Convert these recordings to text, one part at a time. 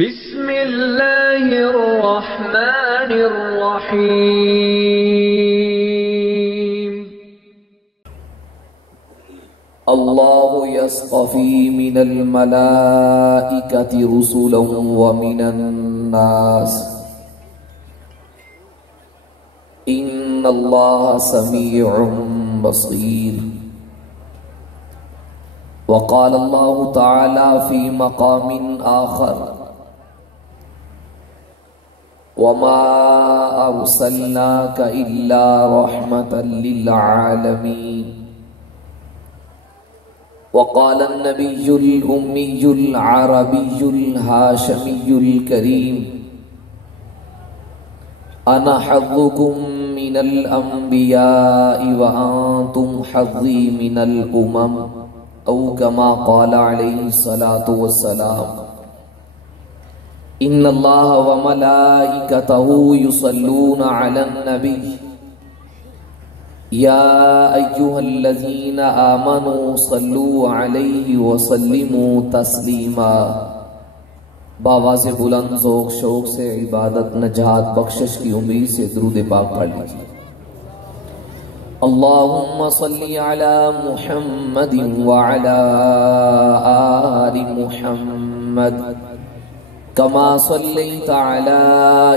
بسم اللہ الرحمن الرحیم اللہ یصطفی من الملائکۃ رسلا ومن الناس ان اللہ سمیع بصیر وقال اللہ تعالی فی مقام آخر وما أرسلناك إلا رحمة للعالمين وقال النبي الأمي العربي الهاشمي الكريم أنا حظكم من الأنبياء وأنتم حظي من الأمم أو كما قال عليه الصلاة والسلام ان اللہ وملائکتہ یصلون علی النبی یا ایہا الذین آمنوا صلوا علیہ وسلموا تسلیما۔ بآواز بلند ذوق شوق سے عبادت نجات بخشش کی امید سے درود پاک پڑھ لیجیے۔ اللہم صلی علی محمد وعلی آل محمد كما صليت على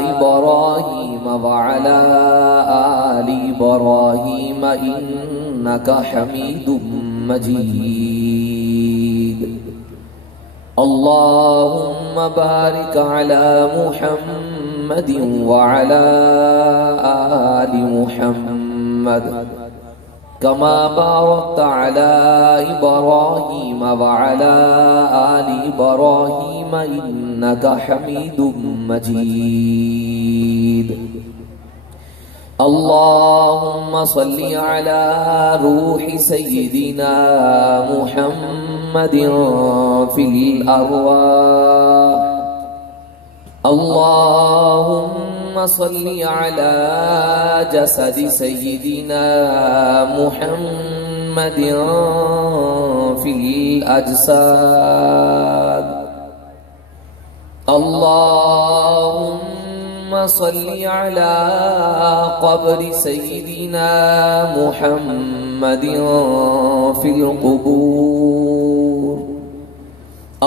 إبراهيم وعلى آل إبراهيم إنك حميد مجيد اللهم بارك على محمد وعلى آل محمد كما باركت على إبراهيم وعلى آل إبراهيم إنك حميد مجيد اللهم صل على روح سيدنا محمد في الأرواح اللهم صل على جسد سيدنا محمد في الأجساد اللهم صل على قبر سيدنا محمد في القبور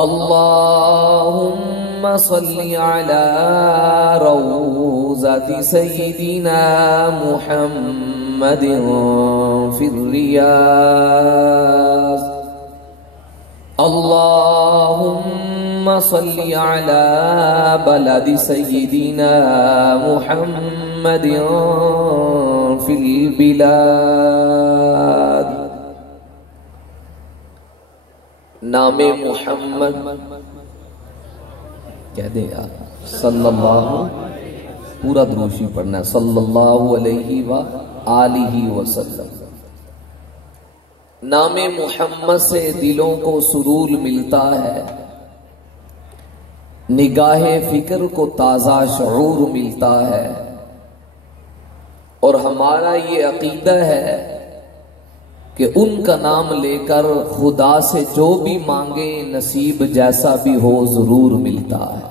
اللهم صل على روضة سيدنا محمد في الرياض اللهم صل على بلد سيدنا محمد في البلاد۔ نام محمد کہہ دیں آپ صلی اللہ پورا دروشی پڑھنا ہے صلی اللہ علیہ وآلہ وسلم۔ نام محمد سے دلوں کو سرور ملتا ہے، نگاہ فکر کو تازہ شعور ملتا ہے، اور ہمارا یہ عقیدہ ہے کہ ان کا نام لے کر خدا سے جو بھی مانگے نصیب جیسا بھی ہو ضرور ملتا ہے۔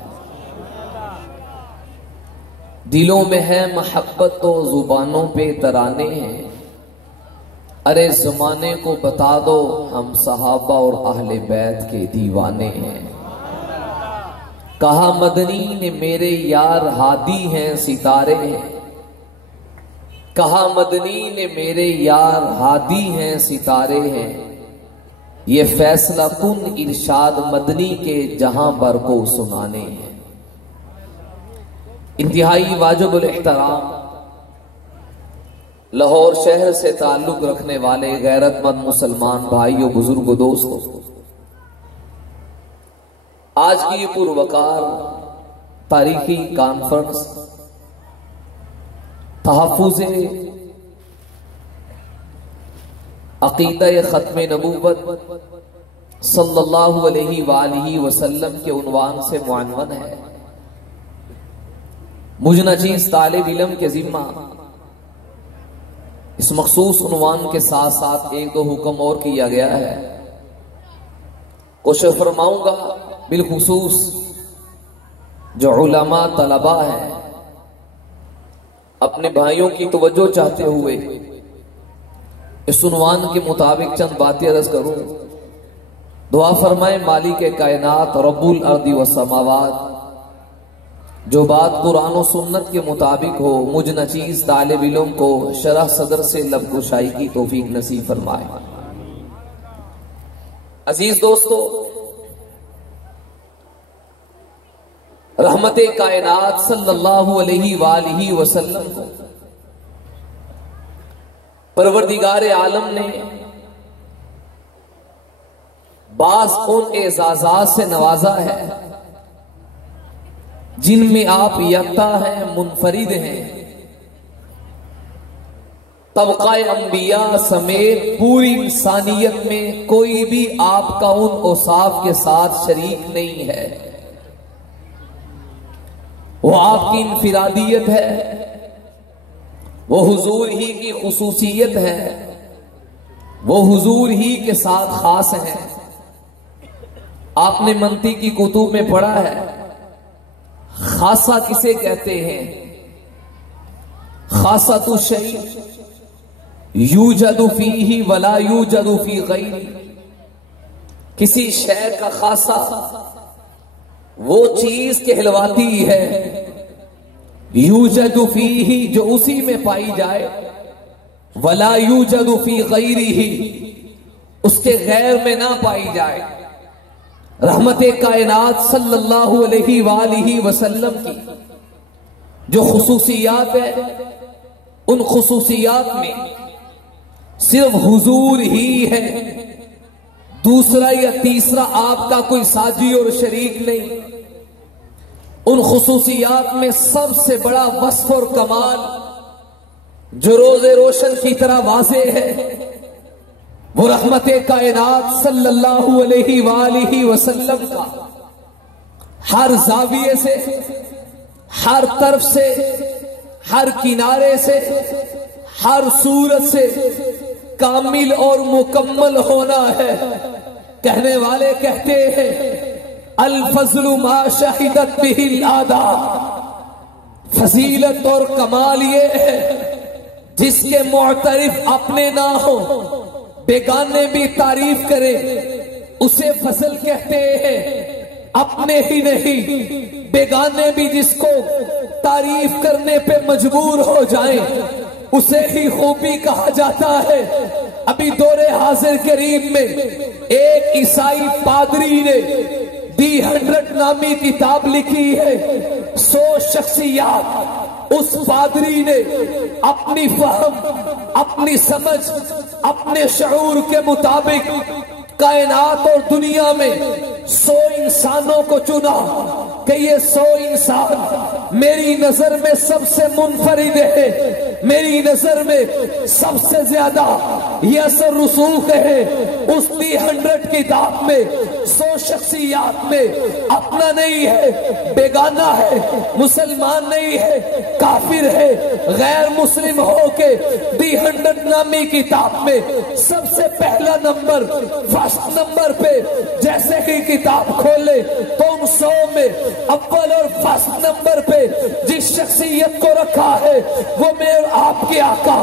دلوں میں ہے محبت تو زبانوں پہ ترانے ہیں، ارے زمانے کو بتا دو ہم صحابہ اور اہل بیت کے دیوانے ہیں۔ کہا مدنی نے میرے یار ہادی ہیں ستارے ہیں، کہا مدنی نے میرے یار ہادی ہیں ستارے ہیں، یہ فیصلہ کن ارشاد مدنی کے جہاں بر کو سنانے ہیں۔ انتہائی واجب الاحترام لاہور شہر سے تعلق رکھنے والے غیرت مند مسلمان بھائیوں بزرگوں دوستوں، آج کی یہ پروقار تاریخی کانفرنس تحفظ عقیدہ ختم نبوت صلی اللہ علیہ وآلہ وسلم کے عنوان سے معنون ہے۔ مجھ نچیز طالب علم کے ذمہ اس مخصوص عنوان کے ساتھ ساتھ ایک دو حکم اور کیا گیا ہے۔ کوشش فرماؤں گا بالخصوص جو علماء طلبہ ہیں اپنے بھائیوں کی توجہ چاہتے ہوئے اس عنوان کے مطابق چند باتیں عرض کروں. دعا فرمائے مالک کائنات رب الارض والسماوات، جو بات قرآن و سنت کے مطابق ہو مجھ نچیز طالب علم کو شرح صدر سے لب کشائی کی توفیق نصیب فرمائے. عزیز دوستو، رحمت کائنات صلی اللہ علیہ وآلہ وسلم کو پروردگار عالم نے بعض ان اعزازات سے نوازا ہے جن میں آپ یکتا ہیں، منفرد ہیں. طبقہ انبیاء سمیت پوری انسانیت میں کوئی بھی آپ کا ان اوصاف کے ساتھ شریک نہیں ہے. وہ آپ کی انفرادیت ہے، وہ حضور ہی کی خصوصیت ہے، وہ حضور ہی کے ساتھ خاص ہیں. آپ نے منطق کی کتب میں پڑھا ہے خاصہ کسے کہتے ہیں؟ خاصۃ الشیء یوجد فیہ ولا یوجد فی غیرہ. کسی شے کا خاصہ وہ چیز کہلواتی ہے یوجد فیہ جو اسی میں پائی جائے، ولا یوجد فی غیرہ اس کے غیر میں نہ پائی جائے. رحمت کائنات صلی اللہ علیہ وآلہ وسلم کی جو خصوصیات ہے ان خصوصیات میں صرف حضور ہی ہے، دوسرا یا تیسرا آپ کا کوئی ساتھی اور شریک نہیں. ان خصوصیات میں سب سے بڑا وصف اور کمال جو روز روشن کی طرح واضح ہے وہ رحمت کائنات صلی اللہ علیہ وآلہ وسلم کا ہر زاویے سے، ہر طرف سے، ہر کنارے سے، ہر صورت سے کامل اور مکمل ہونا ہے. کہنے والے کہتے ہیں الفضل ما شہدت بہ الآداب، فضیلت اور کمال یہ ہے جس کے معترف اپنے نہ ہو بیگانے بھی تعریف کرے اسے فضل کہتے ہیں. اپنے ہی نہیں بیگانے بھی جس کو تعریف کرنے پہ مجبور ہو جائیں اسے ہی خوبی کہا جاتا ہے. ابھی دور حاضر قریب میں ایک عیسائی پادری نے دی 100 نامی کتاب لکھی ہے. 100 شخصیات اس پادری نے اپنی فہم، اپنی سمجھ، اپنے شعور کے مطابق کائنات اور دنیا میں 100 انسانوں کو چنا کہ یہ 100 انسان میری نظر میں سب سے منفرد ہے، میری نظر میں سب سے زیادہ یہ اثر رسوخ ہے. اس دی 100 کتاب میں 100 شخصیات میں اپنا نہیں ہے، بیگانہ ہے، مسلمان نہیں ہے، کافر ہے، غیر مسلم ہو کے دی 100 نامی کتاب میں سب سے پہلا نمبر، فرسٹ نمبر پہ جیسے ہی کتاب کھولے تو ان 100 میں اول اور فرسٹ نمبر پہ جس شخصیت کو رکھا ہے وہ میرے آپ کے آقا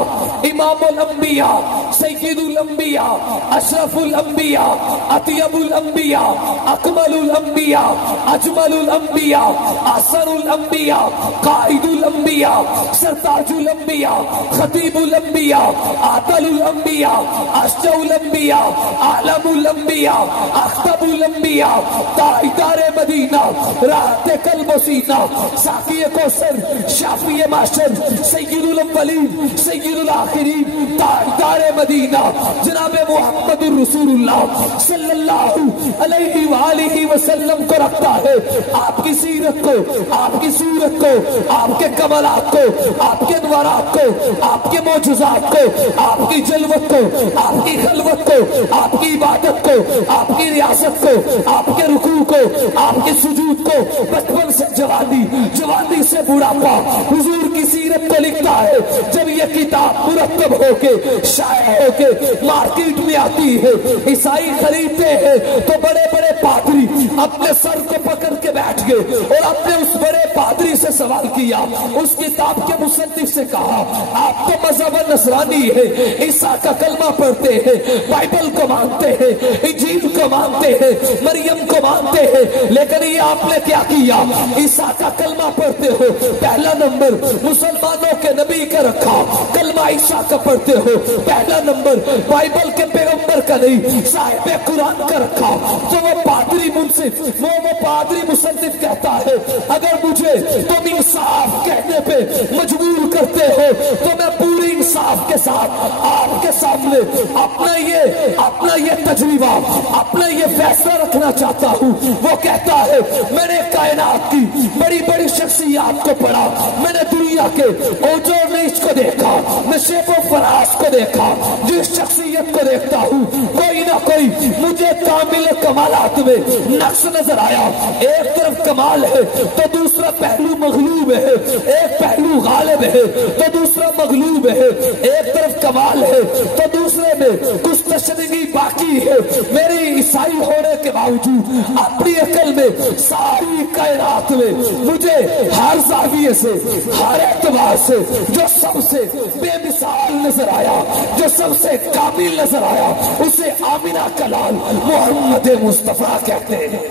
امام الانبیاء، سید الانبیاء، اشرف الانبیاء، اطیب الانبیاء، اکمل الانبیاء، اجمل الانبیاء، احسن الانبیاء، قائد الانبیاء، سرتاج الانبیاء، خطیب الانبیاء، عادل الانبیاء، اشجع الانبیاء، عالم الانبیاء، اختب الانبیاء، تاجدار مدینہ، راحت قلب و سینہ، ساقی کوثر، شافی معشر، سید الاولین، سید الآخرین، تاجدار مدینہ جناب محمد الرسول اللہ صلی اللہ علیہ وآلہ وسلم کو رکھتا ہے. آپ کی سیرت کو، آپ کی صورت کو، آپ کے کمالات کو، آپ کے انوارات کو، آپ کے معجزات کو، آپ کی جلوت کو، آپ کی خلوت کو، آپ کی عبادت کو، آپ کی ریاست کو، آپ کے رکوع کو، آپ کے سجود کو، بچپن سے جوانی، جوانی سے بڑھاپا حضور کی سیرت کو لکھتا ہے. جب یہ کتاب مرتب ہو کے شائع ہو کے مارکیٹ میں آتی ہے عیسائی خریدتے ہیں تو بڑے بڑے پادری اپنے سر کو پکڑ کے بیٹھ گئے اور اپنے اس بڑے پادری سے سوال کیا، اس کتاب کے مصنف سے کہا آپ تو مذہب نصرانی ہے، عیسیٰ کا کلمہ پڑھتے ہیں، بائبل کو مانتے ہیں، انجیل کو مانتے ہیں، مریم کو مانتے ہیں، لیکن یہ آپ نے کیا کیا؟ عیسیٰ کا کلمہ پڑھتے ہو، پہلا نمبر مسلمانوں کے نبی کا رکھا، کلمہ عیسیٰ کا پڑھتے ہو، پہلا نمبر بائبل کے پیغمبر کا نہیں، صاحب قرآن کا رکھا۔ تو وہ پادری منصف، وہ پادری مصنف کہتا ہے اگر مجھے تم انصاف کہنے پہ مجبور کرتے ہو تو میں پوری انصاف کے ساتھ آپ کے سامنے اپنا یہ تجربہ، اپنا یہ فیصلہ رکھنا چاہتا ہوں۔ وہ کہتا ہے میں نے کائنات کی بڑی بڑی شخصیات کو پڑھا، میں نے دنیا کے اوج و نیچ کو دیکھا، نشیب و فراز کو دیکھا، جس شخصیت کو دیکھتا ہوں کوئی نہ کوئی مجھے کامل کمالات میں نقص نظر آیا۔ ایک طرف کمال ہے تو دوسرا پہلو مغلوب ہے، ایک پہلو غالب ہے تو دوسرا مغلوب ہے، ایک طرف کمال ہے تو دوسرے میں کچھ تشنگی باقی ہے۔ میری عیسائی ہونے کے باوجود اپنی عقل میں ساری کائنات میں مجھے ہر زاویے سے، ہر اعتبار سے جو سب سے بے مثال نظر آیا، جو سب سے کامل نظر آیا، اسے آمینہ کا لال محمد مصطفیٰ کہتے ہیں۔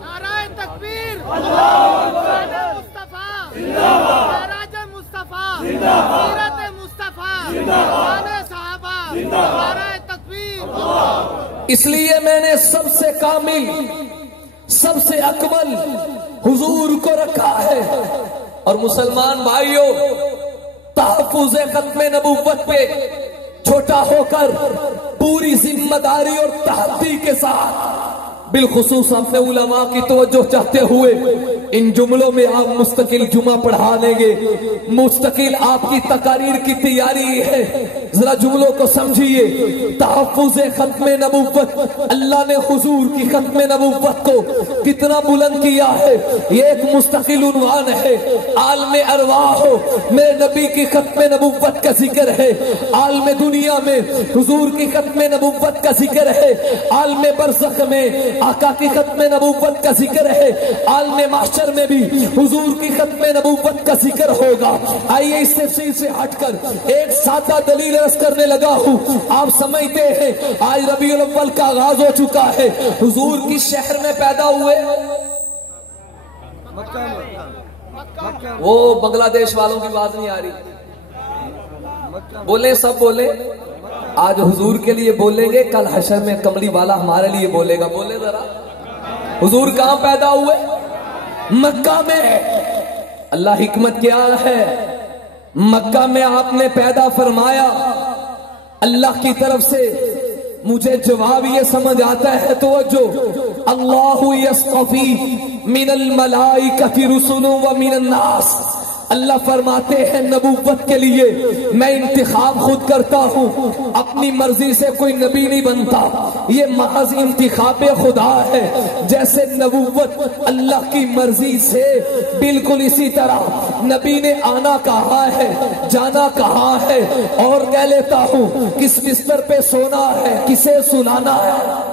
نعرہ تکبیر، نعرہ مصطفیٰ، نعرہ مصطفیٰ، سیرت مصطفیٰ، نعرہ صحابہ، نعرہ تکبیر۔ اس لیے میں نے سب سے کامل، سب سے اکمل حضور کو رکھا ہے۔ اور مسلمان بھائیوں، تحفظ ختم نبوت پہ چھوٹا ہو کر پوری ذمہ داری اور تحدی کے ساتھ بالخصوص اپنے علماء کی توجہ چاہتے ہوئے ان جملوں میں آپ مستقل جمعہ پڑھا لیں گے، مستقل آپ کی تقاریر کی تیاری ہے۔ ذرا جملوں کو سمجھیے۔ تحفظ ختم نبوت، اللہ نے حضور کی ختم نبوت کو کتنا بلند کیا ہے، یہ ایک مستقل عنوان ہے۔ عالم ارواح میں نبی کی ختم نبوت کا ذکر ہے، عالم دنیا میں حضور کی ختم نبوت کا ذکر ہے، عالم برزخ میں آقا کی ختم نبوت کا ذکر ہے، عالم محشر میں بھی حضور کی ختم نبوت کا ذکر ہوگا۔ آئیے اس تفصیل سے ہٹ کر ایک سادہ دلیل عرض کرنے لگا ہوں۔ آپ سمجھتے ہیں آج ربیع الاول کا آغاز ہو چکا ہے، حضور کس شہر میں پیدا ہوئے؟ وہ بنگلہ دیش والوں کی بات نہیں آ رہی، بولیں سب بولیں۔ آج حضور کے لیے بولیں گے، کل حشر میں کملی والا ہمارے لیے بولے گا۔ بولے ذرا، حضور کہاں پیدا ہوئے؟ مکہ میں۔ اللہ حکمت کیا ہے؟ مکہ میں آپ نے پیدا فرمایا، اللہ کی طرف سے مجھے جواب یہ سمجھ آتا ہے، توجہ، اللہ یصطفی من الملائکۃ رسلا ومن الناس۔ اللہ فرماتے ہیں نبوت کے لیے میں انتخاب خود کرتا ہوں، اپنی مرضی سے کوئی نبی نہیں بنتا، یہ محض انتخاب خدا ہے۔ جیسے نبوت اللہ کی مرضی سے، بالکل اسی طرح نبی نے آنا کہاں ہے، جانا کہاں ہے، اور کہہ لیتا ہوں کس بستر پہ سونا ہے، کسے سنانا ہے۔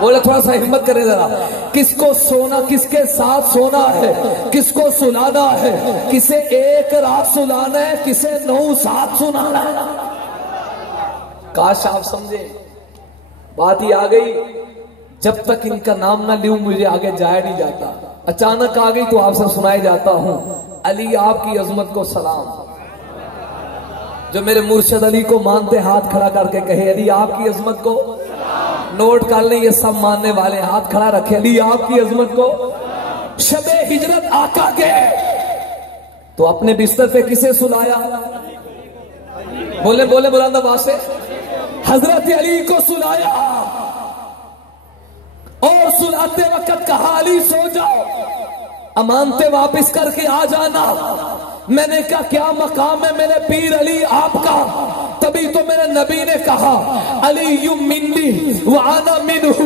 بولے تھوڑا سا ہمت کرے ذرا، کس کو سونا، کس کے ساتھ سونا ہے، کس کو سنانا ہے، کسے ایک رات سنانا ہے، کسے 9 سات سنانا ہے۔ کاش آپ سمجھے، بات ہی آ گئی۔ جب تک ان کا نام نہ لیوں مجھے آگے جایا نہیں جاتا، اچانک آ گئی تو آپ سے سنائے جاتا ہوں۔ علی آپ کی عظمت کو سلام۔ جو میرے مرشد علی کو مانتے ہاتھ کھڑا کر کے کہے علی آپ کی عظمت کو، نوٹ کر لیں یہ سب ماننے والے، ہاتھ کھڑا رکھے علی آپ کی عظمت کو۔ شب ہجرت آقا کے تو اپنے بستر پہ کسے سلایا؟ بولے بولے بلند آواز سے، حضرت علی کو سلایا، اور سلاتے وقت کہا علی سو جاؤ، امانتے واپس کر کے آ جانا۔ میں نے کہا کیا مقام ہے میرے پیر علی آپ کا؟ تبھی تو میرے نبی نے کہا علی منی وانا منہ،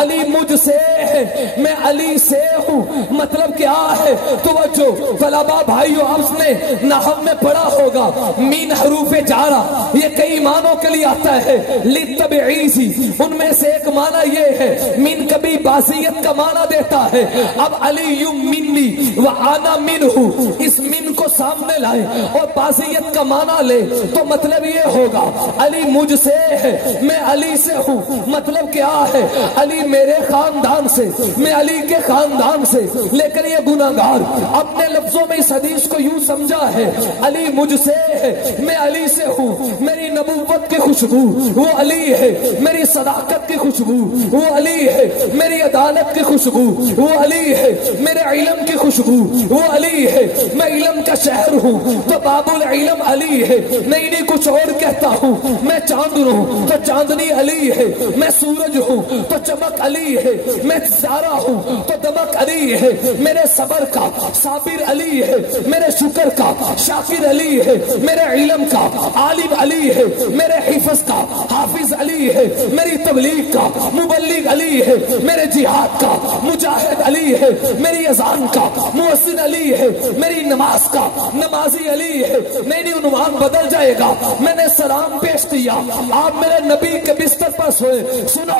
علی مجھ سے ہے میں علی سے ہوں۔ مطلب کیا ہے؟ توجہ طلباء بھائیو، آپ نے نحو میں پڑھا ہوگا مین حروف جارہ، یہ کئی معنوں کے لیے آتا ہے للتبعیضی، ان میں سے ایک معنی یہ ہے من کبھی بازیت کا معنی دیتا ہے۔ اب علی منی وانا منہ، اس من کو سامنے لائے اور بازیت کا معنی لے تو مطلب یہ ہوگا علی مجھ سے ہے میں علی سے ہوں۔ مطلب کیا ہے؟ علی میرے خاندان سے، میں علی کے خاندان سے۔ لیکن یہ گناہگار اپنے لفظوں میں اس حدیث کو یوں سمجھا ہے علی مجھ سے ہے میں علی سے ہوں، میری نبوت کی خوشبو وہ علی ہے، میری صداقت کی خوشبو وہ علی ہے، میری عدالت کی خوشبو وہ علی ہے، میرے علم کی خوشبو وہ علی ہے، میں علم کا شہر ہوں تو باب العلم علی ہے، نہیں کچھ اور کہتا ہوں، میں چاند ہوں تو چاندنی علی ہے، میں سورج ہوں تو چمک علی ہے، میں ستارہ ہوں تو دمک علی ہے، میرے صبر کا صابر علی ہے، میرے شکر کا شاکر علی ہے، میرے علم کا عالم علی ہے، میرے حفظ کا حافظ علی ہے، میری تبلیغ کا مبلغ علی ہے، میرے جہاد کا مجاہد علی ہے، میری اذان کا مؤذن علی ہے، میری نماز کا نمازی علی ہے۔ نہیں عنوان بدل جائے گا۔ میں نے سلام پیش کیا، آپ میرے نبی کے بستر پر سوئے۔ سنو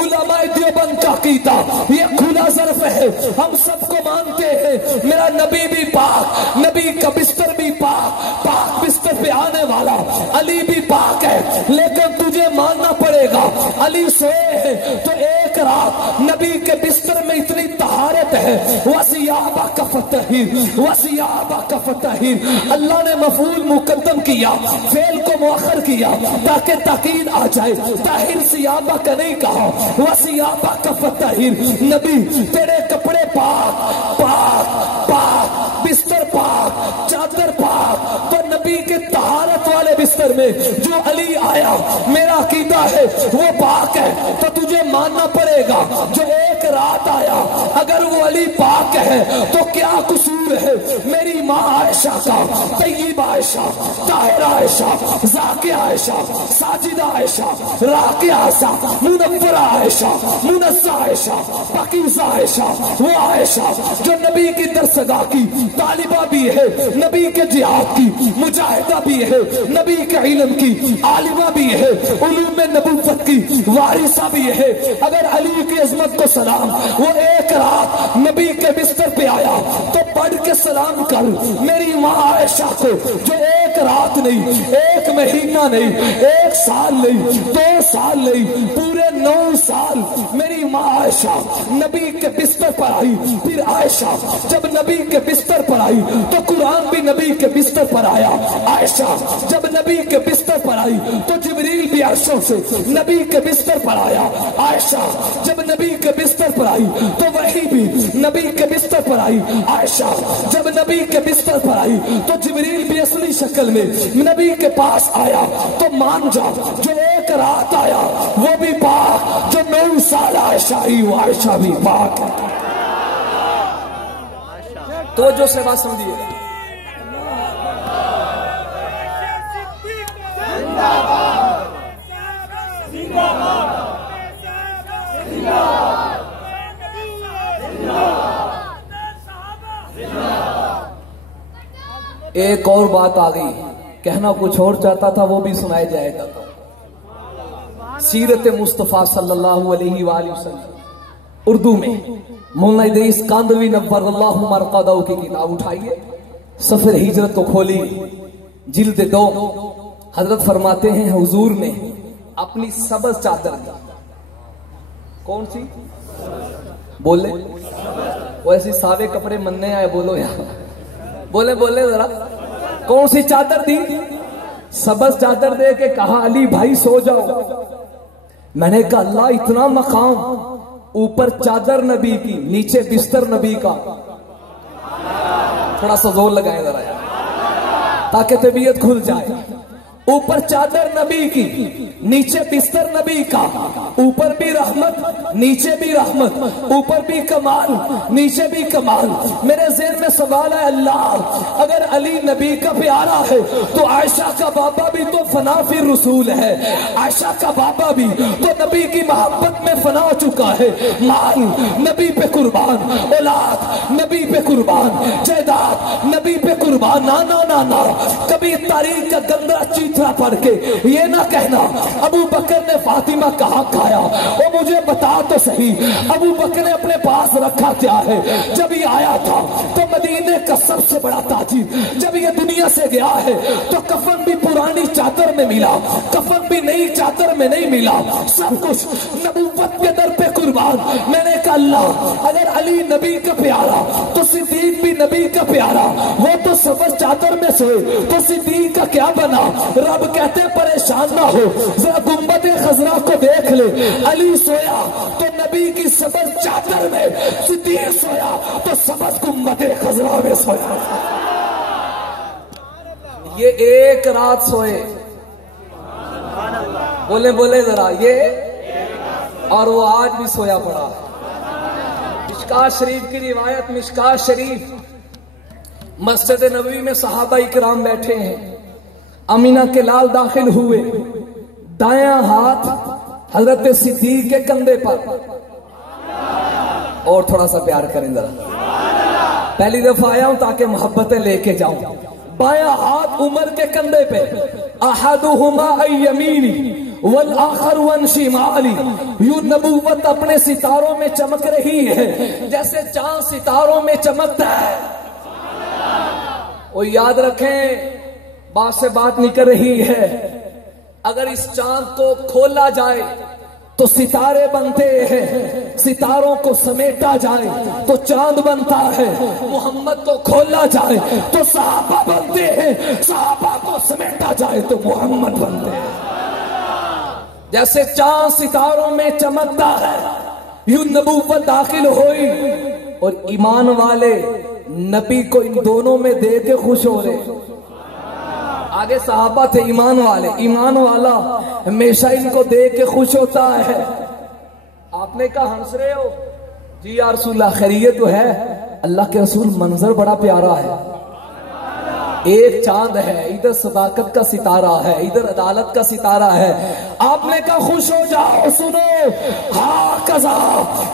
علماء دیوبند کا عقیدہ یہ کھلا ظرف ہے، ہم سب کو مانتے ہیں میرا نبی بھی پاک، نبی کا بستر بھی پاک، پاک بستر پہ آنے والا علی بھی پاک ہے، لیکن تجھے ماننا پڑے گا علی سوئے ہیں تو ایک رات نبی کے بستر میں اتنی طہارت ہے، وَثِيَابَكَ فَطَهِّرْ وَثِيَابَكَ فَطَهِّرْ۔ اللہ نے مفعول مقدم کیا، فعل کو مؤخر کیا تاکہ تاکید آ جائے، طاہر ثیابہ کا نہیں کہا، وَثِيَابَكَ فَطَهِّرْ۔ نبی تیرے کپڑے پاک پاک پاک، بستر پاک، چادر پاک، تو نبی کے طہارت والے بستر میں جو علی آیا میرا عقیدہ ہے وہ پاک ہے، تو تجھے ماننا پڑے گا جو ایک رات آیا اگر وہ علی پاک ہے تو کیا قصور ہے میری ماں عائشہ کا، طیب عائشہ، طاہر عائشہ، ذاکر عائشہ، ساجدہ عائشہ، راکع عائشہ، منورہ عائشہ، منزہ عائشہ، پاکیزہ عائشہ، وہ عائشہ جو نبی کی درسگاہ کی طالبہ بھی ہے، نبی کے جہاد کی مجاہدہ بھی ہے، نبی کے علم کی عالمہ بھی ہے، علوم نبوت کی وارثہ بھی ہے۔ اگر علی کی عظمت کو سلام وہ ایک رات نبی کے بستر پہ آیا تو پڑھ کے سلام کر میری ماں عائشہ کو جو ایک رات نہیں، ایک مہینہ نہیں، ایک سال نہیں، 2 سال نہیں، پورے 9 سال میری ماں عائشہ نبی کے بستر پر آئی۔ پھر عائشہ جب نبی کے بستر پر آئی تو قرآن بھی نبی کے بستر پر آیا، عائشہ جب نبی کے بستر پر آئی تو جبریل بھی عرشوں سے نبی کے بستر پر آیا، عائشہ جب نبی کے بستر پر آئی تو وحی بھی نبی کے بستر پر آئی، عائشہ جب نبی کے بستر پر آئی تو جبریل بھی اصلی شکل میں نبی کے پاس آیا۔ تو مان جا جو ایک رات آیا وہ بھی پاک، جو 9 سال عائشہ آئی وہ عائشہ بھی پاک ہے۔ تو جو سے بات سمجھیے، ایک اور بات آ گئی، کہنا کچھ اور چاہتا تھا وہ بھی سنایا جائے گا۔ سیرت مصطفیٰ صلی اللہ علیہ وآلہ وسلم اردو میں مولانا ادریس کاندھلوی نور اللہ مرقدہ کی کتاب اٹھائیے، سفر ہجرت کو کھولی، جلد 2۔ حضرت فرماتے ہیں حضور نے اپنی سبز چادر دی، کون سی بولے؟ وہ ایسی ساوے کپڑے مننے آئے، بولو یار، بولے بولے ذرا، کون سی چادر دی؟ سبز چادر دے کے کہا علی بھائی سو جاؤ۔ میں نے کہا اللہ اتنا مقام، اوپر چادر نبی کی، نیچے بستر نبی کا، تھوڑا سا زور لگائے ذرا یار تاکہ طبیعت کھل جائے۔ اوپر چادر نبی کی، نیچے بستر نبی کا، اوپر بھی رحمت نیچے بھی رحمت، اوپر بھی کمال نیچے بھی کمال۔ میرے ذہن میں سوال ہے، اللہ اگر علی نبی کا پیارا ہے تو عائشہ کا بابا بھی تو فنا فی رسول ہے، عائشہ کا بابا بھی تو نبی کی محبت میں فنا چکا ہے، مال نبی پہ قربان، اولاد نبی پہ قربان، جائیداد نبی پہ قربان۔ نا کبھی تاریخ کا گندا چیترا پڑھ کے یہ نہ کہنا ابو بکر نے فاطمہ کہاں کھایا، وہ مجھے بتا تو صحیح ابو بکر نے اپنے پاس رکھا کیا ہے۔ جب یہ آیا تھا تو مدینے کا سب سے بڑا تاجر، جب یہ دنیا سے گیا ہے تو کفن بھی پرانی چادر میں ملا، کفن بھی نئی چادر میں نہیں ملا، سب کچھ نبوت کے در پہ قربان۔ میں نے کہا اللہ اگر علی نبی کا پیارا تو صدیق بھی نبی کا پیارا، وہ تو سبز چادر میں سوئے تو صدیق کا کیا بنا؟ رب کہتے پریشان نہ ہو، ذرا گنبد خضرا کو دیکھ لے، علی سویا تو نبی کی سبز چادر میں، صدیق سویا تو سبز گنبد خضرا میں سویا۔ یہ ایک رات سوئے، بولے ذرا یہ، اور وہ آج بھی سویا پڑا۔ مشکات شریف کی روایت، مشکات شریف مسجد نبوی میں صحابہ اکرام بیٹھے ہیں، امینہ کے لال داخل ہوئے، دایاں ہاتھ حضرت صدیق کے کندھے پر، اور تھوڑا سا پیار کریں ذرا، پہلی دفعہ آیا ہوں تاکہ محبتیں لے کے جاؤں، بایاں ہاتھ عمر کے کندھے پہ، احدہما عن یمینی والآخر عن شمالی۔ یوں نبوت اپنے ستاروں میں چمک رہی ہے جیسے چاند ستاروں میں چمکتا ہے۔ اور یاد رکھیں بات سے بات نکل رہی ہے، اگر اس چاند کو کھولا جائے تو ستارے بنتے ہیں، ستاروں کو سمیٹا جائے تو چاند بنتا ہے، محمد کو کھولا جائے تو صحابہ بنتے ہیں، صحابہ کو سمیٹا جائے تو محمد بنتے ہیں۔ جیسے چاند ستاروں میں چمکتا ہے یوں نبوت داخل ہوئی، اور ایمان والے نبی کو ان دونوں میں دے کے خوش ہو رہے۔ آگے صحابہ تھے ایمان والے، ایمان والا ہمیشہ ان کو دے کے خوش ہوتا ہے۔ آپ نے کہا ہنس رہے ہو؟ جی یا رسول اللہ خیریت تو ہے۔ اللہ کے رسول منظر بڑا پیارا ہے، ایک چاند ہے، ادھر صداقت کا ستارہ ہے، ادھر عدالت کا ستارہ ہے۔ آپ نے کہا خوش ہو جاؤ، سنو، ہاکذا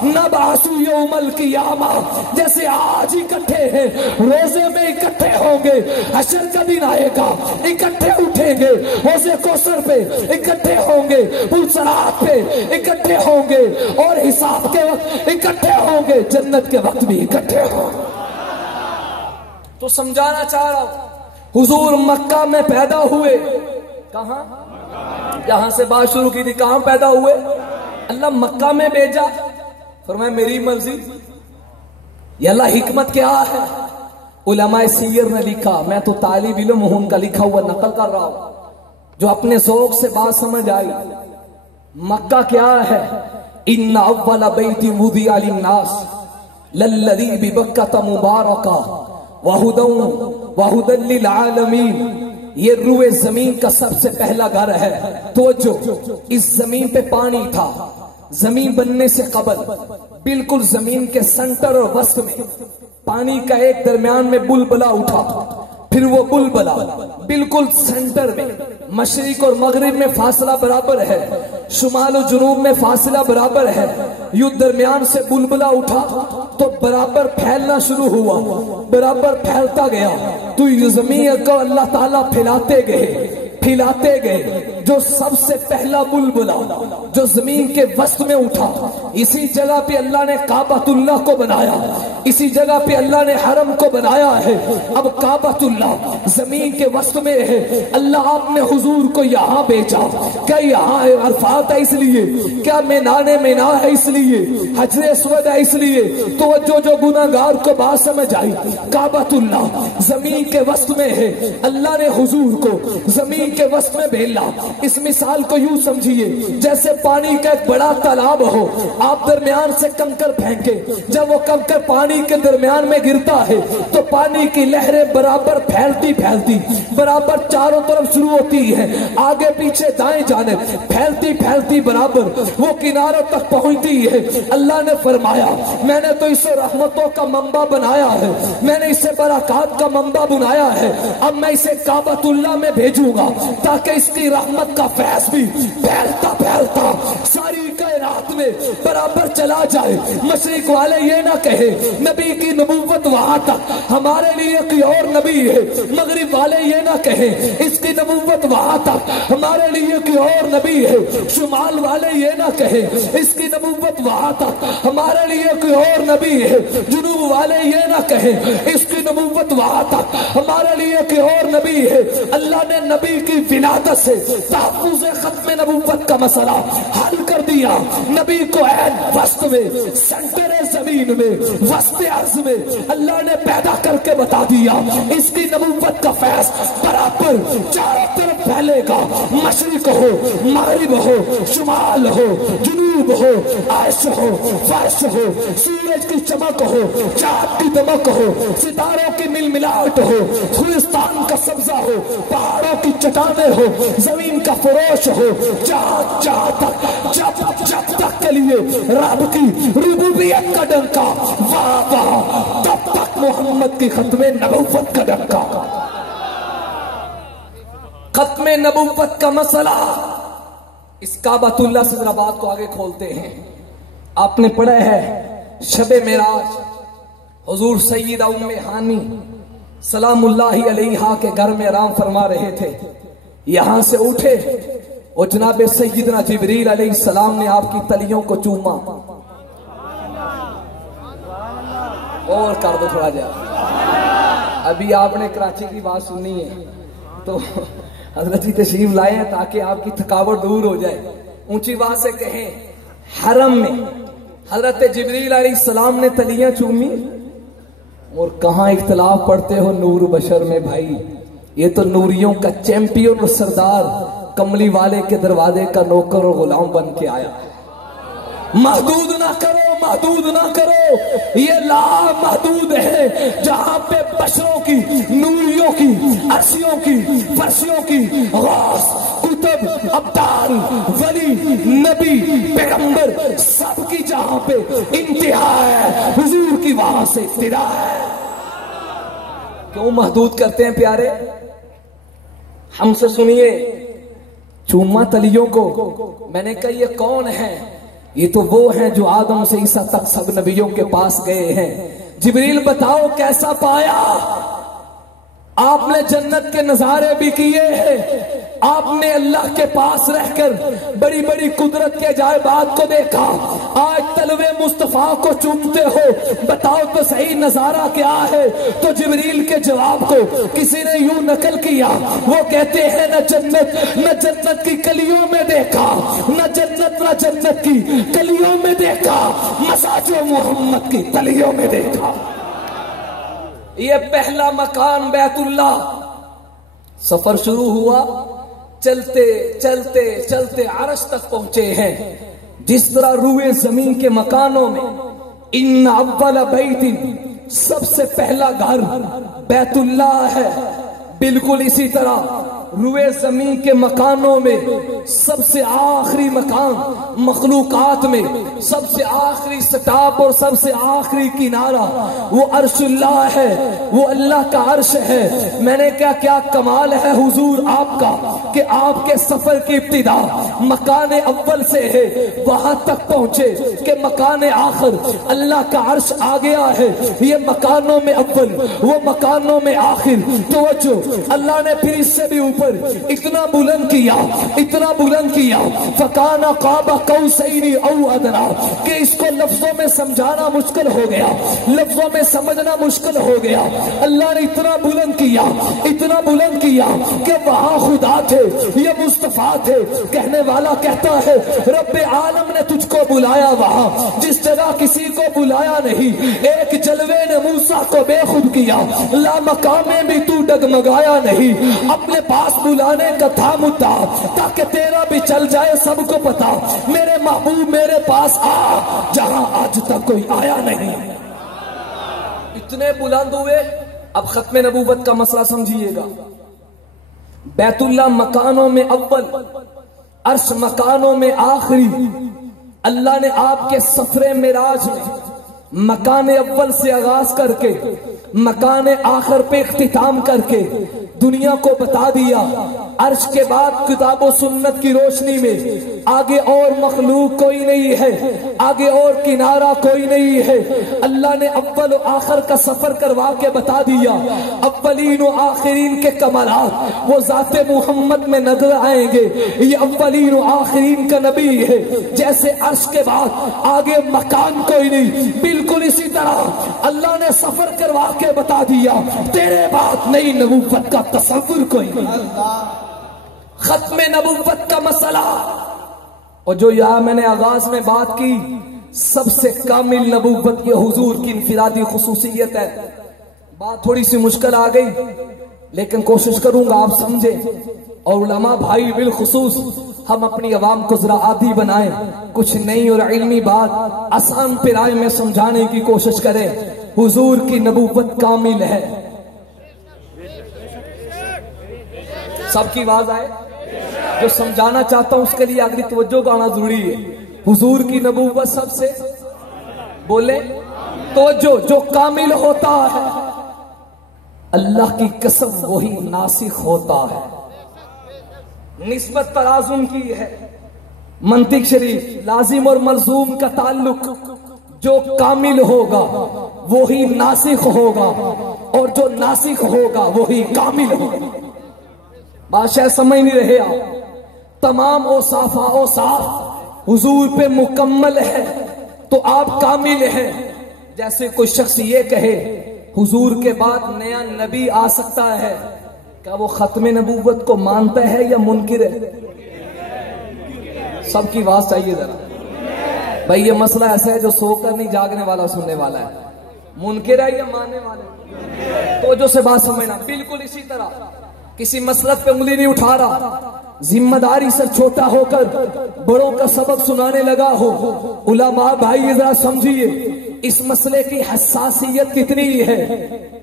نبعث یوم القیامہ، جیسے آج اکٹھے ہیں روزے میں اکٹھے ہوں گے، حشر کا دن آئے گا اکٹھے اٹھیں گے، حوض کوثر پہ اکٹھے ہوں گے، پل صراط پہ اکٹھے ہوں گے، اور حساب کے وقت اکٹھے ہوں گے، جنت کے وقت بھی اکٹھے ہوں گے۔ تو سمجھانا چاہ رہا ہوں، حضور مکہ میں پیدا ہوئے، کہاں؟ جہاں سے بات شروع کی تھی، کہاں پیدا ہوئے؟ اللہ مکہ میں بھیجا، فرمایا میری مرضی۔ یہ اللہ حکمت کیا ہے؟ علماء سیر نے لکھا، میں تو طالب علم ہوں، ان کا لکھا ہوا نقل کر رہا ہوں، جو اپنے ذوق سے بات سمجھ آئی۔ مکہ کیا ہے؟ ان اول بیت وضع للناس للذی ببکۃ مبارکہ وَهُدًى لِلْعَالَمِينَ، یہ روئے زمین کا سب سے پہلا گھر ہے۔ توجہ، اس زمین پہ پانی تھا، زمین بننے سے قبل بالکل زمین کے سنٹر اور وسط میں پانی کا ایک درمیان میں بلبلا اٹھا، پھر وہ بلبلا بالکل سنٹر میں، مشرق اور مغرب میں فاصلہ برابر ہے، شمال و جنوب میں فاصلہ برابر ہے، یوں درمیان سے بلبلا اٹھا تو برابر پھیلنا شروع ہوا، برابر پھیلتا گیا، تو یہ زمین کو اللہ تعالیٰ پھیلاتے گئے۔ جو سب سے پہلا بلبلا جو زمین کے وسط میں اٹھا، اسی جگہ پہ اللہ نے کعبۃ اللہ کو بنایا، اسی جگہ پہ اللہ نے حرم کو بنایا ہے۔ اب کعبۃ اللہ زمین کے وسط میں ہے، اللہ آپ نے حضور کو یہاں بھیجا، کیا یہاں عرفات ہے اس لیے، کیا مینان مینا ہے اس لیے، حجر اسود ہے اس لیے، تو جو گناہگار کو بات سمجھ آئی، کعبۃ اللہ زمین کے وسط میں ہے، اللہ نے حضور کو زمین کے وسط میں بھیلا. اس مثال کو یوں سمجھیے جیسے پانی کا ایک بڑا تالاب ہو, آپ درمیان سے کنکر پھینکے, جب وہ کنکر پانی کے درمیان میں گرتا ہے تو پانی کی لہریں برابر پھیلتی پھیلتی برابر چاروں طرف شروع ہوتی ہے, آگے پیچھے دائیں جانب پھیلتی پھیلتی برابر وہ کناروں تک پہنچتی ہے. اللہ نے فرمایا میں نے تو اسے رحمتوں کا منبع بنایا ہے, میں نے اسے برکات کا منبع بنایا ہے, اب میں اسے کعبۃ اللہ میں بھیجوں گا تاکہ اس کی رحمت کا فیض بھی پھیلتا پھیلتا ساری کائنات میں برابر چلا جائے. مشرق والے یہ نہ کہے نبی کی نبوت وہاں تک, ہمارے لیے کوئی اور نبی ہے. مغرب والے یہ نہ کہیں اس کی نبوت وہاں تک, ہمارے لیے کوئی اور نبی ہے. شمال والے یہ نہ کہیں اس کی نبوت وہاں تک, ہمارے لیے کوئی اور نبی ہے. جنوب والے یہ نہ کہیں اس کی نبوت وہاں تک, ہمارے لیے کوئی اور نبی ہے. اللہ نے نبی کی ولادت سے تحفظ ختم نبوت کا مسئلہ حل کر دیا. نبی کو عین وسط میں, سنٹر زمین میں, وسط عرض میں اللہ نے پیدا کر کے بتا دیا اس کی نبوت کا فیض برابر چاروں طرف پھیلے گا. مشرق ہو, مغرب ہو, شمال ہو, جنوب ہو, عیش ہو, فرش ہو, سورج کی چمک ہو, چاند کی دمک ہو, ستاروں کی مل ملاٹ ہو, خوزستان کا سبزہ ہو, پہاڑوں کی چٹانیں ہو, زمین کا فروش ہو, جہاں تک جب تک کے لیے رب کی ربوبیت کا ڈنکا واہ واہ, تب تک محمد کی ختم نبوت کا ڈنکا. ختم نبوت کا مسئلہ اس کعبۃ اللہ سے ذرا بات کو آگے کھولتے ہیں. آپ نے پڑھا ہے شب معراج حضور سیدہ ام ہانی سلام اللہ علیہا کے گھر میں آرام فرما رہے تھے. یہاں سے اٹھے اور جناب سیدنا جبریل علیہ السلام نے آپ کی تلیوں کو چوما. اور کر دو تھوڑا جا, ابھی آپ نے کراچی کی بات سنی ہے تو حضرت جی تشریف لائے ہیں تاکہ آپ کی تھکاوٹ دور ہو جائے. اونچی بات سے کہیں حرم میں حضرت جبریل علیہ السلام نے تلیاں چومی, اور کہاں اختلاف پڑھتے ہو نور بشر میں بھائی, یہ تو نوریوں کا چیمپئن اور سردار کملی والے کے دروازے کا نوکر اور غلام بن کے آیا. محدود نہ کرو, محدود نہ کرو, یہ لا محدود ہے. جہاں پہ بشروں کی, نوریوں کی, عرشیوں کی, فرشیوں کی, غوث, کتب, ابدال, ولی, نبی, پیغمبر سب کی جہاں پہ انتہا ہے حضور کی وہاں سے ابتدا ہے. کیوں محدود کرتے ہیں پیارے؟ ہم سے سنیے. چوما تلیوں کو, میں نے کہا یہ کون ہے؟ یہ تو وہ ہیں جو آدم سے عیسیٰ تک سب نبیوں کے پاس گئے ہیں. جبریل بتاؤ کیسا پایا؟ آپ نے جنت کے نظارے بھی کیے ہیں, آپ نے اللہ کے پاس رہ کر بڑی بڑی قدرت کے عجائبات کو دیکھا. آج تلوے مصطفیٰ کو چومتے ہو, بتاؤ تو صحیح نظارہ کیا ہے؟ تو جبریل کے جواب کو کسی نے یوں نقل کیا, وہ کہتے ہیں نہ جنت کی کلیوں میں دیکھا, نہ جنت کی کلیوں میں دیکھا, مساج محمد کی تلیوں میں دیکھا. یہ پہلا مکان بیت اللہ. سفر شروع ہوا, چلتے چلتے چلتے عرش تک پہنچے ہیں. جس طرح روئے زمین کے مکانوں میں ان اول بیت, سب سے پہلا گھر بیت اللہ ہے, بالکل اسی طرح روئے زمین کے مکانوں میں سب سے آخری مکان مخلوقات میں سب سے آخری سٹاپ اور سب سے آخری کنارہ وہ عرش اللہ ہے, وہ اللہ کا عرش ہے. میں نے کیا کمال ہے حضور آپ کا کہ آپ کے سفر کی ابتدا مکان اول سے ہے, وہاں تک پہنچے کہ مکان آخر اللہ کا عرش آ گیا ہے. یہ مکانوں میں اول, وہ مکانوں میں آخر. توجہ, اللہ نے پھر اس سے بھی اوپر اتنا بلند کیا, اتنا بلند کیا, فکان قاب قوسین او ادنا, کہ اس کو لفظوں میں سمجھانا مشکل ہو گیا, لفظوں میں سمجھنا مشکل ہو گیا. اللہ نے اتنا بلند کیا, اتنا بلند کیا کہ وہاں خدا تھے, یہ مصطفیٰ تھے. کہنے والا کہتا ہے رب عالم نے تجھ کو بلایا وہاں جس جگہ کسی کو بلایا نہیں. ایک جلوے نے موسیٰ کو بے خود کیا, لا مقام میں بھی تو ڈگمگایا نہیں. اپنے پاس پاس بلانے کا تھا مدعا تاکہ تیرا بھی چل جائے سب کو پتا، میرے محبوب میرے پاس آ جہاں آج تک کوئی آیا نہیں۔ اتنے بلند ہوئے۔ اب ختم نبوت کا مسئلہ سمجھیے گا۔ بیت اللہ مکانوں میں اول، عرش مکانوں میں آخری۔ اللہ نے آپ کے سفر معراج میں مکان اول سے آغاز کر کے مکان آخر پہ اختتام کر کے دنیا کو بتا دیا، عرش کے بعد کتاب و سنت کی روشنی میں آگے اور مخلوق کوئی نہیں ہے، آگے اور کنارہ کوئی نہیں ہے۔ اللہ نے اول و آخر کا سفر کروا کے بتا دیا۔ اولین و آخرین کے کمالات وہ ذات محمد میں نظر آئیں گے۔ یہ اولین و آخرین کا نبی ہے۔ جیسے عرش کے بعد آگے مکان کوئی نہیں، بالکل اسی طرح اللہ نے سفر کروا کے بتا دیا تیرے بعد نئی نبوت کا تصور کوئی نہیں۔ ختم نبوت کا مسئلہ، اور جو یہاں میں نے آغاز میں بات کی، سب سے کامل نبوت یہ حضور کی انفرادی خصوصیت ہے۔ بات تھوڑی سی مشکل آ گئی لیکن کوشش کروں گا آپ سمجھیں، اور علماء بھائی بالخصوص ہم اپنی عوام کو ذرا عادی بنائیں، کچھ نئی اور علمی بات آسان پیرائے میں سمجھانے کی کوشش کریں۔ حضور کی نبوت کامل ہے۔ سب کی آواز آئے؟ جو سمجھانا چاہتا ہوں اس کے لیے اگلی توجہ کا آنا ضروری ہے۔ حضور کی نبوت سب سے بولے توجہ، جو کامل ہوتا ہے اللہ کی قسم وہی ناسخ ہوتا ہے۔ نسبت تلازم کی ہے، منطق شریف، لازم اور ملزوم کا تعلق، جو کامل ہوگا وہی ناسخ ہوگا اور جو ناسخ ہوگا وہی کامل ہوگا۔ بادشاہ سمجھ نہیں رہے آپ؟ تمام اوصاف حضور پہ مکمل ہے تو آپ کامل ہیں۔ جیسے کوئی شخص یہ کہے حضور کے بعد نیا نبی آ سکتا ہے، کیا وہ ختم نبوت کو مانتا ہے یا منکر ہے؟ سب کی آواز چاہیے ذرا بھائی۔ یہ مسئلہ ایسا ہے جو سو کر نہیں جاگنے والا سننے والا ہے، منکر ہے یا ماننے والا ہے؟ تو جو سے بات سمجھنا، بالکل اسی طرح کسی مسلک پہ انگلی نہیں اٹھا رہا، ذمہ داری سے چھوٹا ہو کر بڑوں کا سبق سنانے لگا ہو۔ علماء بھائی ذرا سمجھیے اس مسئلے کی حساسیت کتنی ہے۔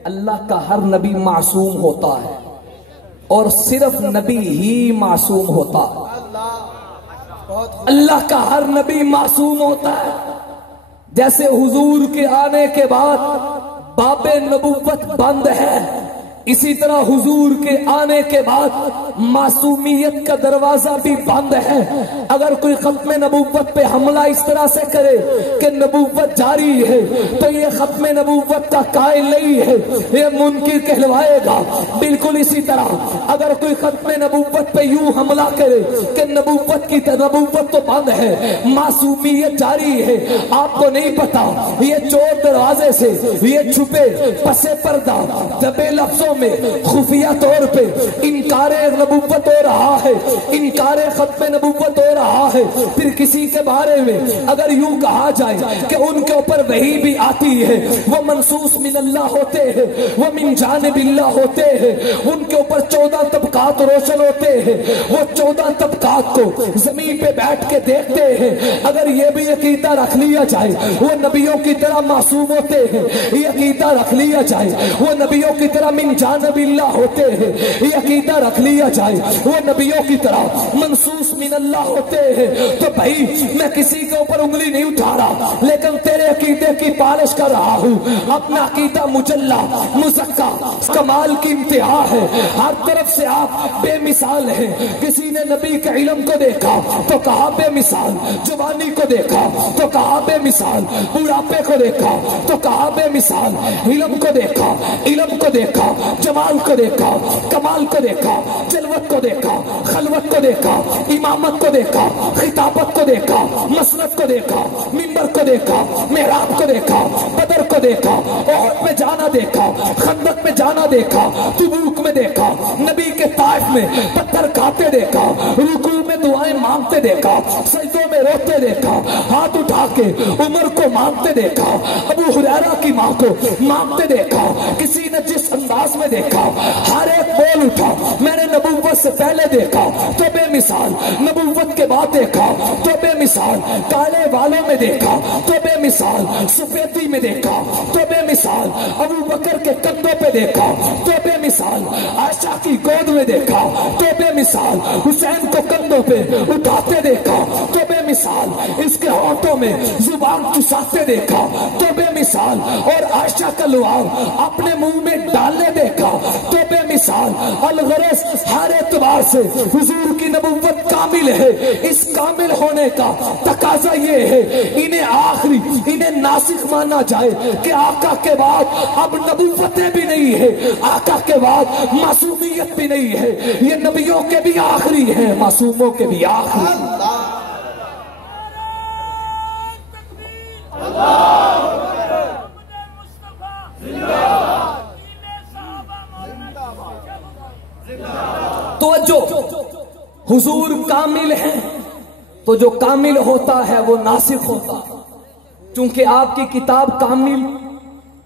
اللہ کا ہر نبی معصوم ہوتا ہے اور صرف نبی ہی معصوم ہوتا ہے۔ اللہ کا ہر نبی معصوم ہوتا ہے۔ جیسے حضور کے آنے کے بعد باب نبوت بند ہے، اسی طرح حضور کے آنے کے بعد معصومیت کا دروازہ بھی بند ہے۔ اگر کوئی ختم نبوت پہ حملہ اس طرح سے کرے کہ نبوت جاری ہے تو یہ ختم نبوت کا قائل نہیں ہے، یہ منکر کہلوائے گا۔ بالکل اسی طرح اگر کوئی ختم نبوت پہ یوں حملہ کرے کہ نبوت تو بند ہے، معصومیت جاری ہے، آپ کو نہیں پتا یہ چور دروازے سے، یہ چھپے پس پردہ دبے لفظوں میں خفیہ طور پہ انکار نبوت ہو رہا ہے، انکار ختم نبوت ہو رہا ہے۔ پھر کسی کے بارے میں اگر یوں کہا جائے کہ ان کے اوپر وحی بھی آتی ہے، وہ منصوص من اللہ ہوتے ہیں، وہ من جانب اللہ ہوتے ہیں، ان کے اوپر 14 طبقات روشن ہوتے ہیں، وہ 14 طبقات کو زمین پہ بیٹھ کے دیکھتے ہیں۔ اگر یہ بھی عقیدہ رکھ لیا جائے وہ نبیوں کی طرح معصوم ہوتے ہیں، یہ عقیدہ رکھ لیا جائے وہ نبیوں کی طرح من جانب اللہ ہوتے ہیں، یہ عقیدہ رکھ لیا جائے وہ نبیوں کی طرح منصوص من اللہ ہوتے ہیں، تو بھائی میں کسی کے اوپر انگلی نہیں اٹھا رہا لیکن تیرے عقیدے کی پالش کر رہا ہوں۔ اپنا عقیدہ مجلہ مزکا کمال کی انتہا ہے، ہر طرف سے آپ بے مثال ہیں۔ کسی نے نبی کے علم کو دیکھا تو کہا بے مثال، جوانی کو دیکھا تو کہا بے مثال، بڑھاپے کو دیکھا تو کہا بے مثال، علم کو دیکھا، علم کو دیکھا، جمال کو دیکھا، کمال کو دیکھا، جلوت کو دیکھا، خلوت کو دیکھا، امامت کو دیکھا، خطابت کو دیکھا، مسند کو دیکھا، منبر کو دیکھا، محراب کو دیکھا، بدر کو دیکھا، احد میں جانا دیکھا، خندق میں جانا دیکھا، تبوک میں دیکھا، نبی کے طائف میں پتھر کھاتے دیکھا، رکوع میں دعائیں مانگتے دیکھا، سجدوں میں روتے دیکھا، ہاتھ اٹھا کے عمر کو مانگتے دیکھا، ابو ہریرہ کی ماں کو مانگتے دیکھا، کسی نے جس انداز میں دیکھا ہر ایک بول اٹھا میں نے نبوت سے پہلے دیکھا تو بے مثال، نبوت کے بعد دیکھا تو بے مثال، کالے والوں میں دیکھا تو بے مثال، سفیدی میں دیکھا تو بے مثال، ابو بکر کے کندھوں پہ دیکھا تو بے مثال، عائشہ کی گود میں دیکھا تو بے مثال، حسین کو کندھوں پہ اٹھاتے دیکھا تو بے مثال، اس کے ہونٹوں میں زبان چساتے دیکھا تو بے مثال، اور عائشہ کا لعاب اپنے منہ میں ڈالنے دیکھا تو بے مثال۔ الغرض ہر اعتبار سے حضور کی نبوت کامل ہے، اس کامل ہونے کا تقاضا یہ ہے انہیں آخری، انہیں ناسخ مانا جائے کہ آقا کے بعد اب نبوتیں بھی نہیں ہے، آقا کے بعد معصومیت بھی نہیں ہے، یہ نبیوں کے بھی آخری ہیں، معصوموں کے بھی آخری۔ توجہ، حضور کامل ہے تو جو کامل ہوتا ہے وہ ناسخ ہوتا ہے، چونکہ آپ کی کتاب کامل،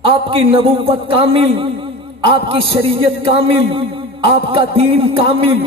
آپ کی نبوت کامل، آپ کی شریعت کامل، آپ کا دین کامل،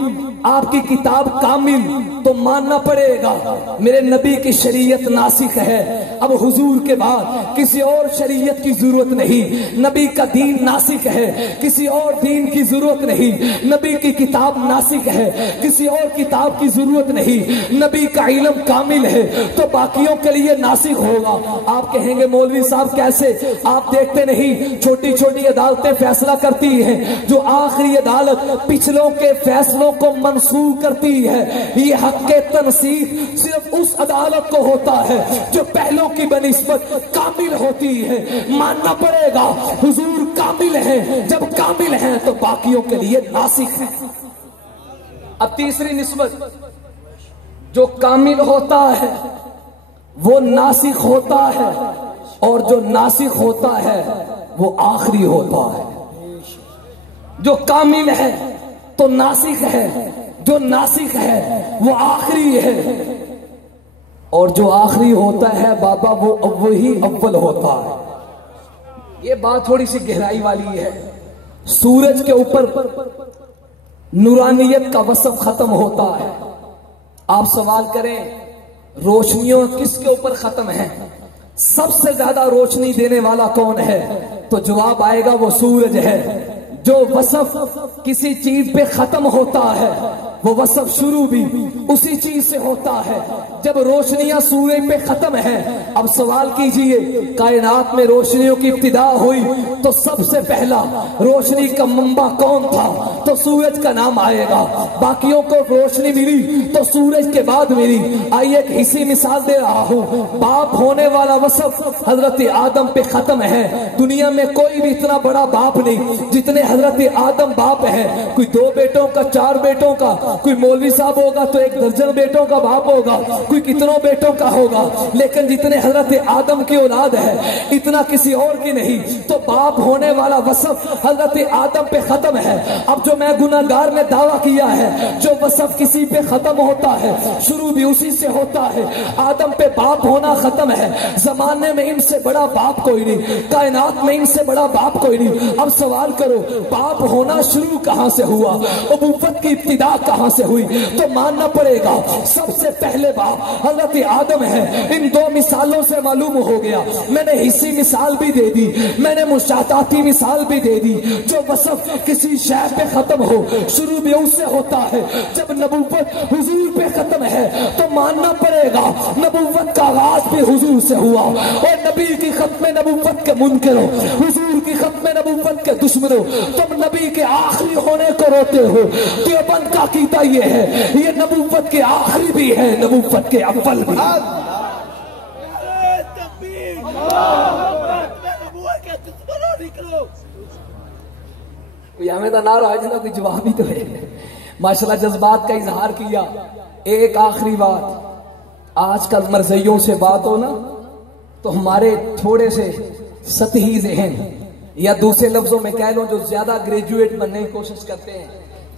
آپ کی کتاب کامل، تو ماننا پڑے گا میرے نبی کی شریعت ناسخ ہے، اب حضور کے بعد کسی اور شریعت کی ضرورت نہیں، نبی کا دین ناسخ ہے، کسی اور دین کی ضرورت نہیں، نبی کی کتاب ناسخ ہے، کسی اور کتاب کی ضرورت نہیں، نبی کا علم کامل ہے تو باقیوں کے لیے ناسخ ہوگا۔ آپ کہیں گے مولوی صاحب کیسے؟ آپ دیکھتے نہیں چھوٹی چھوٹی عدالتیں فیصلہ کرتی ہیں، جو آخری عدالت پچھلوں کے فیصلوں کو منسوخ کرتی ہے، یہ حق کے تنسیخ صرف اس عدالت کو ہوتا ہے جو پہلوں کی بنسبت کامل ہوتی ہے۔ ماننا پڑے گا حضور کامل ہے، جب کامل ہیں تو باقیوں کے لیے ناسخ ہے۔ اب تیسری نسبت، جو کامل ہوتا ہے وہ ناسخ ہوتا ہے، اور جو ناسخ ہوتا ہے وہ آخری ہوتا ہے۔ جو کامل ہے تو ناسخ ہے، جو ناسخ ہے وہ آخری ہے، اور جو آخری ہوتا ہے بابا وہ وہی اول ہوتا ہے۔ یہ بات تھوڑی سی گہرائی والی ہے۔ سورج کے اوپر نورانیت کا وصف ختم ہوتا ہے، آپ سوال کریں روشنیوں کس کے اوپر ختم ہیں، سب سے زیادہ روشنی دینے والا کون ہے، تو جواب آئے گا وہ سورج ہے۔ جو وصف کسی چیز پہ ختم ہوتا ہے وہ وصف شروع بھی اسی چیز سے ہوتا ہے۔ جب روشنیاں سورج پہ ختم ہیں، اب سوال کیجئے کائنات میں روشنیوں کی ابتدا ہوئی تو سب سے پہلا روشنی کا منبع کون تھا، تو سورج کا نام آئے گا۔ باقیوں کو روشنی ملی تو سورج کے بعد ملی۔ آئیے ایک حصی مثال دے رہا ہوں، باپ ہونے والا وصف حضرت آدم پہ ختم ہے۔ دنیا میں کوئی بھی اتنا بڑا باپ نہیں جتنے حضرت آدم باپ ہے۔ کوئی 2 بیٹوں کا، 4 بیٹوں کا، کوئی مولوی صاحب ہوگا تو 1 درجن بیٹوں کا باپ ہوگا، کوئی کتنوں بیٹوں کا ہوگا، لیکن جتنے حضرت آدم کی اولاد ہے اتنا کسی اور کی نہیں۔ تو باپ ہونے والا وصف حضرت آدم پہ ختم ہے۔ اب جو میں گناہگار نے دعویٰ کیا ہے، جو وصف کسی پہ ختم ہوتا ہے شروع بھی اسی سے ہوتا ہے۔ آدم پہ باپ ہونا ختم ہے، زمانے میں ان سے بڑا باپ کوئی نہیں، کائنات میں ان سے بڑا باپ کوئی نہیں۔ اب سوال کرو باپ ہونا شروع کہاں سے ہوا، ابوت کی ابتدا کہاں سے ہوئی، تو ماننا پڑے گا سب سے پہلے باپ حضرت آدم ہے۔ ان 2 مثالوں سے معلوم ہو گیا، میں نے حصی مثال بھی دے دی، میں نے مشاہداتی مثال بھی دے دی۔ جو وصف کسی شے پہ ختم ہو شروع بھی اس سے ہوتا ہے۔ جب نبوت حضور پہ ختم ہے تو ماننا پڑے گا نبوت کا آغاز بھی حضور سے ہوا، اور نبی کی ختم نبوت کے منکروں، حضور کی ختم نبوت کے دشمنوں، تم نبی کے آخری ہونے کو روتے ہو۔ دیوبند کا عقیدہ یہ ہے، یہ نبوت کے آخری بھی ہے، نبوت کے اول بھی۔ کوئی ہمیں تو نہ رہا جنا کوئی جواب ہی تو ہے۔ ماشاءاللہ جذبات کا اظہار کیا۔ ایک آخری بات، آج کل مرزیوں سے بات ہو نا تو ہمارے تھوڑے سے سطحی ذہن، یا دوسرے لفظوں میں کہہ لو جو زیادہ گریجویٹ بننے کی کوشش کرتے ہیں،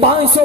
500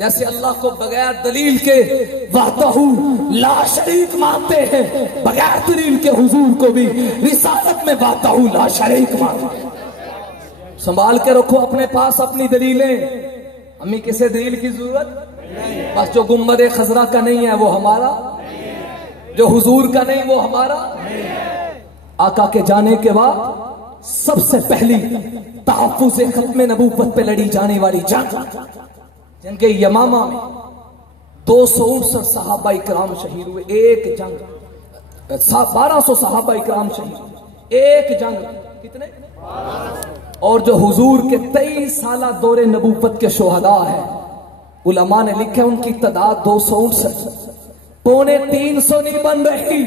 جیسے اللہ کو بغیر دلیل کے وحدہ لا شریک مانتے ہیں، بغیر دلیل کے حضور کو بھی رسالت میں وحدہ لا شریک مانتے ہیں۔ سنبھال کے رکھو اپنے پاس اپنی دلیلیں، ہمیں کسی دلیل کی ضرورت نہیں، بس جو گنبد خضرا کا نہیں ہے وہ ہمارا، جو حضور کا نہیں وہ ہمارا۔ آقا کے جانے کے بعد سب سے پہلی تحفظ ختم نبوت پہ لڑی جانے والی جنگ، جنگ یمامہ میں 259 صحابہ اکرام شہید ہوئے، ایک جنگ 1200 صحابہ اکرام شہید ہوئے، ایک جنگ کتنے؟ اور جو حضور کے 23 سالہ دور نبوت کے شہداء ہیں، علماء نے لکھا ان کی تعداد 259، 250 نہیں بن رہی۔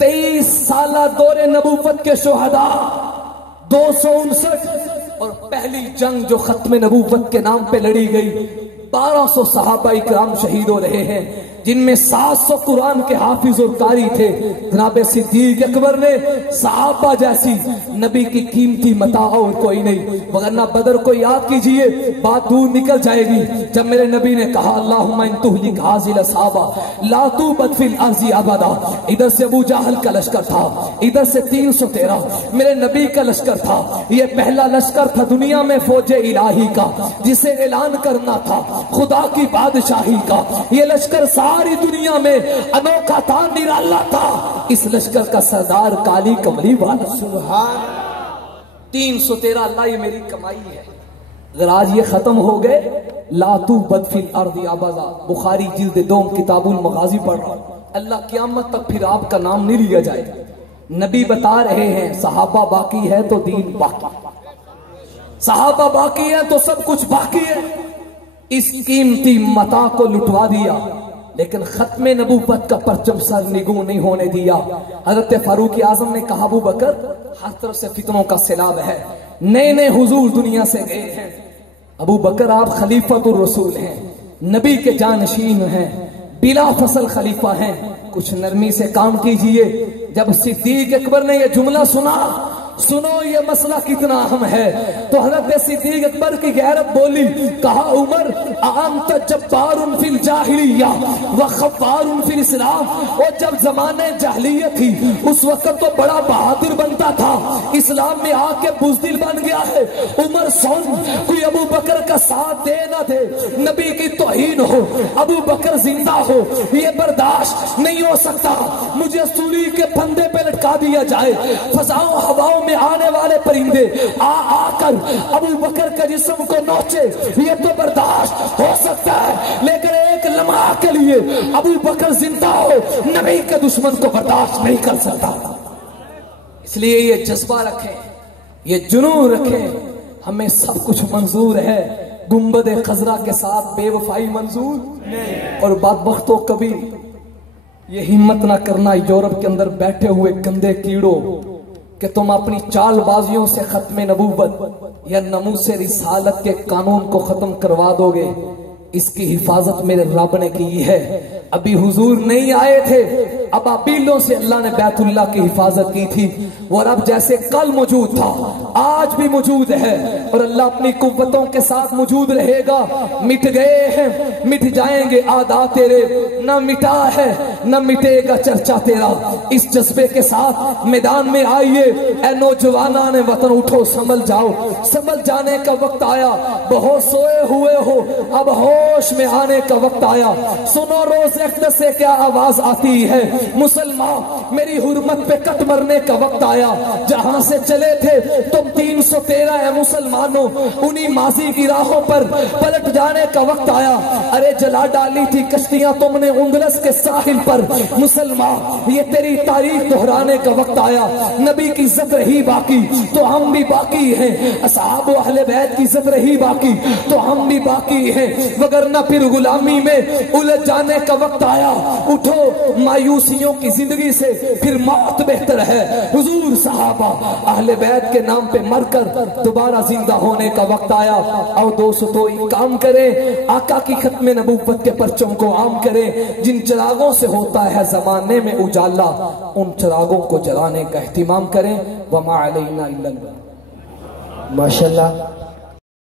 23 سالہ دور نبوت کے شہداء 259، اور پہلی جنگ جو ختم نبوت کے نام پہ لڑی گئی 1200 صحابہ اکرام شہید ہو رہے ہیں، جن میں 700 قرآن کے حافظ اور قاری تھے۔ جناب صدیق اکبر نے صحابہ جیسی نبی کی قیمتی متاع اور کوئی نہیں، وگرنہ بدر کو یاد کیجئے، بات دور نکل جائے گی جب میرے نبی نے کہا اللہم ان تہلک ھذی الصحابہ لا توبت فی الارض ابدا۔ ادھر سے ابو جہل کا لشکر تھا، ادھر سے 313 میرے نبی کا لشکر تھا۔ یہ پہلا لشکر تھا دنیا میں فوج الہی کا، جسے اعلان کرنا تھا خدا کی بادشاہی کا۔ یہ لشکر ساری دنیا میں انوکھا تھا، نرالا تھا۔ اس لشکر کا سردار کالی کملی والا، سبحان 313 اللہ یہ میری کمائی ہے۔ اگر آج یہ ختم ہو گئے، لا توبت فی الارض ابدا، بخاری جلد 2 کتاب المغازی پڑھ رہا ہوں، اللہ قیامت تک پھر آپ کا نام نہیں لیا جائے گا۔ نبی بتا رہے ہیں صحابہ باقی ہے تو دین باقی، صحابہ باقی ہے تو سب کچھ باقی ہے۔ اس قیمتی متاع کو لٹوا دیا، لیکن ختم نبوت کا پرچم سر نگوں نہیں ہونے دیا۔ حضرت فاروق اعظم نے کہا ابو بکر ہر طرف سے فتنوں کا سیلاب ہے، نئے نئے حضور دنیا سے گئے ہیں، ابو بکر آپ خلیفۃ الرسول ہیں، نبی کے جانشین ہیں، بلا فصل خلیفہ ہیں، کچھ نرمی سے کام کیجئے۔ جب صدیق اکبر نے یہ جملہ سنا، سنو یہ مسئلہ کتنا اہم ہے، تو حضرت صدیق اکبر کی غیرت بولی، کہا عمر انت جبار فی الجاہلیہ وخوار فی الاسلام۔ اور جب زمانے جاہلیت تھی اس وقت تو بڑا بہادر بنتا تھا، اسلام میں آ کے بزدل بن گیا ہے۔ عمر سن، کوئی ابو بکر کا ساتھ دے نہ دے، نبی کی توہین ہو، ابو بکر زندہ ہو، یہ برداشت نہیں ہو سکتا۔ مجھے سولی کے پھندے پہ لٹکا دیا جائے، فضاؤں ہواؤں میں آنے والے پرندے آ کر ابو بکر کا جسم کو نوچے، یہ تو برداشت ہو سکتا ہے، لیکن ایک لمحہ کے لیے ابو بکر زندہ ہو، نبی کے دشمن کو برداشت نہیں کر سکتا۔ اس لیے یہ جذبہ رکھیں، یہ جنون رکھیں، ہمیں سب کچھ منظور ہے، گنبد خضرا کے ساتھ بے وفائی منظور نہیں۔ اور بدبختوں کبھی یہ ہمت نہ کرنا یورپ کے اندر بیٹھے ہوئے گندے کیڑوں کہ تم اپنی چال بازیوں سے ختم نبوت یا ناموس رسالت کے قانون کو ختم کروا دو گے۔ اس کی حفاظت میرے رب نے کی ہے۔ ابھی حضور نہیں آئے تھے، ابابیلوں سے اللہ نے بیت اللہ کی حفاظت کی تھی۔ وہ رب جیسے کل موجود تھا آج بھی موجود ہے، اور اللہ اپنی قوتوں کے ساتھ موجود رہے گا۔ مٹ گئے ہیں، مٹ جائیں گے آدا تیرے، نہ مٹا ہے نہ مٹے گا چرچا تیرا۔ اس جذبے کے ساتھ میدان میں آئیے، اے نوجوانان وطن اٹھو، سنبھل جاؤ، سنبھل جانے کا وقت آیا۔ بہت سوئے ہوئے ہو، اب ہوش میں آنے کا وقت آیا۔ سنو روز اقدس سے کیا آواز آتی ہے، مسلمان میری حرمت پہ کٹ مرنے کا وقت آیا۔ جہاں سے چلے تھے تم 313 ہے مسلمانوں، انہی ماضی کی راہوں پر پلٹ جانے کا وقت آیا۔ ارے جلا ڈالی تھی کشتیاں تم نے اندلس کے ساحل پر، مسلمان یہ تیری تاریخ دہرانے کا وقت آیا۔ نبی کی عزت رہی باقی تو ہم بھی باقی ہیں، اصحاب و اہل بیت کی عزت رہی باقی تو ہم بھی باقی ہیں، وگرنہ پھر غلامی میں الجھ جانے کا وقت آیا۔ اٹھو مایوسیوں کی زندگی سے، پھر موت بہتر ہے۔ حضور صحابہ اہل بیت کے نام پہ مر کر دوبارہ زندہ ہونے کا وقت آیا۔ اور دوستو ایک کام کریں، آقا کی ختم نبوت کے پرچم کو عام کریں۔ جن چراغوں سے ہوتا ہے زمانے میں اجالا، ان چراغوں کو جلانے کا اہتمام کریں۔ وما علینا الا البلاغ۔ ماشاءاللہ